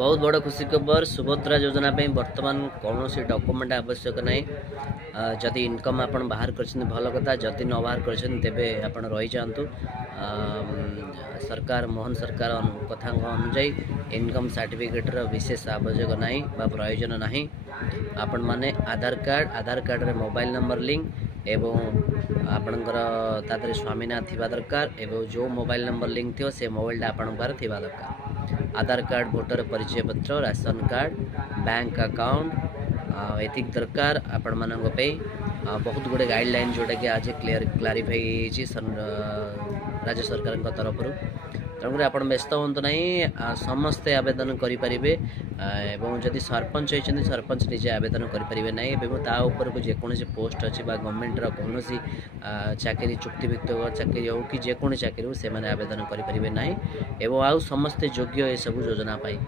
बहुत बड़ खुशी खबर सुभद्रा योजना पे वर्तमान कौन सी डॉक्यूमेंट आवश्यक नहीं। जदि इनकम आपण बाहर कर भल कथा, जदि न बाहर कर रही जातु। सरकार मोहन सरकार कथा अनुजाई इनकम सर्टिफिकेट विशेष आवश्यक नहीं प्रयोजन नहीं। आपण माने आधार कार्ड रे मोबाइल नंबर लिंक एवं आपणकर स्वामीना थिबा दरकार एवं जो मोबाइल नंबर लिंक थी से मोबाइल आपण पार थिबा दरकार। आधार कार्ड, वोटर परिचय पत्र, राशन कार्ड, बैंक अकाउंट एतिक दरकार। आपण मानक पे बहुत गुड़े गाइडलाइन जोटा कि आज क्लारिफाई राज्य सरकार तरफ। तेणुकर आप व्यस्त हूँ ना, समस्ते आवेदन करेंगे। जदि सरपंच होती सरपंच निजे आवेदन करेंगे ना। तापर को जेकोसी पोस्ट अच्छी गवर्नमेंट कौन चाकरी चुक्तिभित्तिक चाकरी हो कि जेकोसी चाकरी हो से आवेदन करेंगे ना। आउ समस्ते योग्य ये सब योजना पाई।